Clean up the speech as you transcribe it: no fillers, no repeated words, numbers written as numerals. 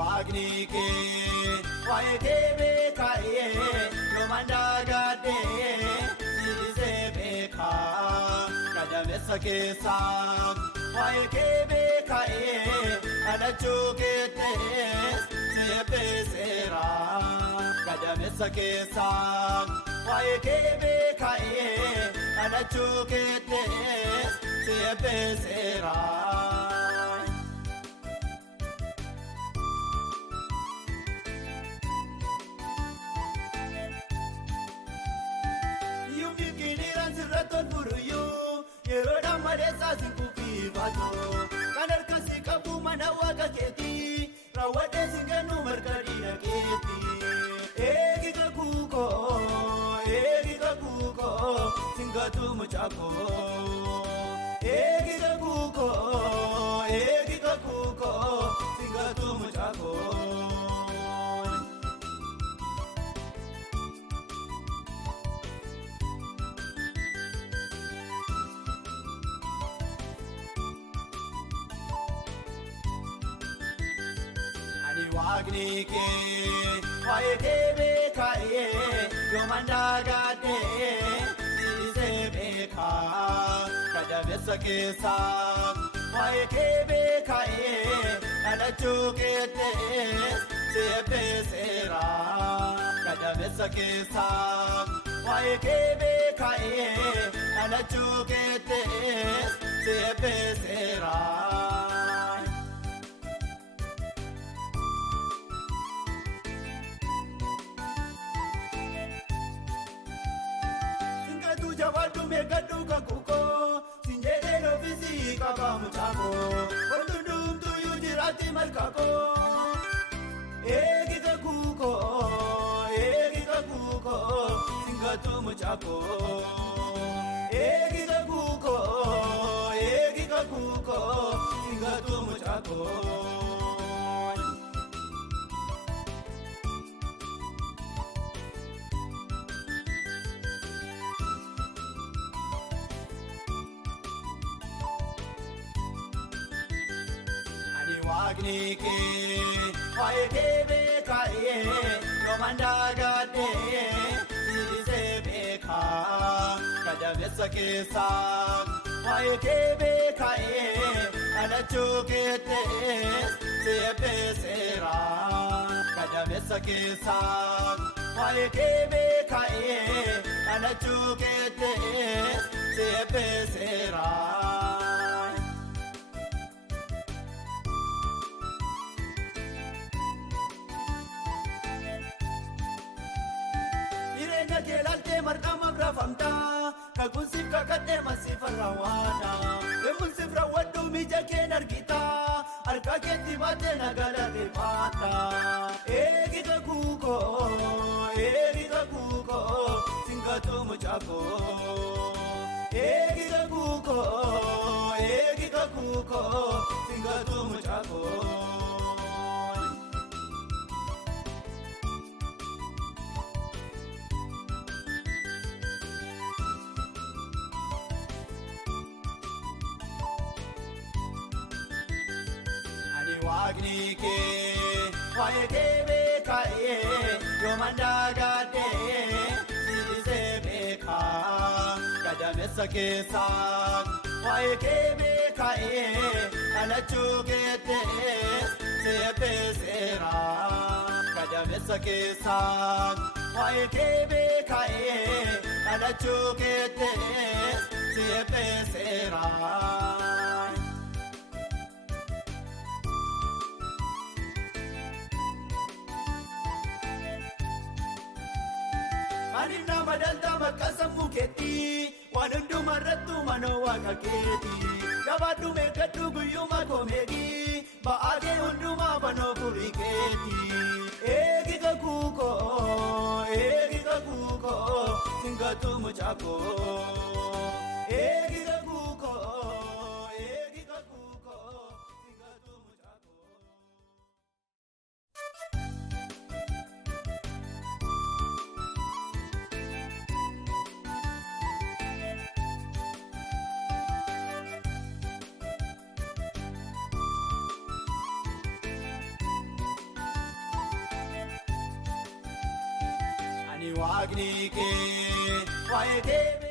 Waaqni kee waa'ee kee beeka'ee yoomanda gaadhee sirisee beekaa gadameessa keessaa waa'ee kee beeka'ee kadhachuu keettees seepeseera gadameessa keessaa waa'ee kee beeka'ee kadhachuu keettees seepeseera. Yeroo malee sinkuufi baatoo kan harkasi qabu mana waaqa keetii raawwadee singanu markadina keetii eegi kakuukoo singatu mucaakoo eegi kakuukoo singatu mucaakoo. Waaqni kee waa'ee kee beeka'ee yoomanda gaadhee sirisee beekaa gadameessa keessaa waa'ee kee beeka'ee kadhachuu keettees seepeseera gadameessa keessaa waa'ee kee beeka'ee kadhachuu keettees seepeseera. Meeqadhu kakuukoo sinjeedhee ofiisii qabaa mucaakoo waldundumtuu yoo jiraatti malkaakoo eegi kakuukoo singatu mucaakoo eegi kakuukoo singatu mucaakoo. Waaqni kee waa'ee kee beeka'ee yoomanda gaadhee sirisee beekaa gadameessa keessaa waa'ee kee beeka'ee kadhachuu keettees seepeseera gadameessa keessaa waa'ee kee beeka'ee kadhachuu keettees seepeseera. Keelaaltee marqama raafamtaa kakuunsiif kakadhee masiif raawwataa eeguunsiif raawwadhu miija keen argitaa harka keetti baatee nagala beekfataa eegi kakuukoo singatu mucaakoo eegi kakuukoo singatu mucaakoo. Waaqni kee waa'ee kee beeka'ee yoomanda gaadhee sirisee beekaa gadameessa keessaa waa'ee kee beeka'ee kadhachuu keettees seepeseera gadameessa keessaa waa'ee kee beeka'ee kadhachuu keettees seepeseera. Ani nama dalta bakka sammuu keetii waan hundumarrattu mana waaqa keetii gabaadhu meeqadhu guyyuma koomeegii ba'aa kee hundumaa banoo furii keetii eegi kakuukoo singatu mucaakoo eegi kakuukoo singatu mucaakoo. waaqni kee waa'ee kee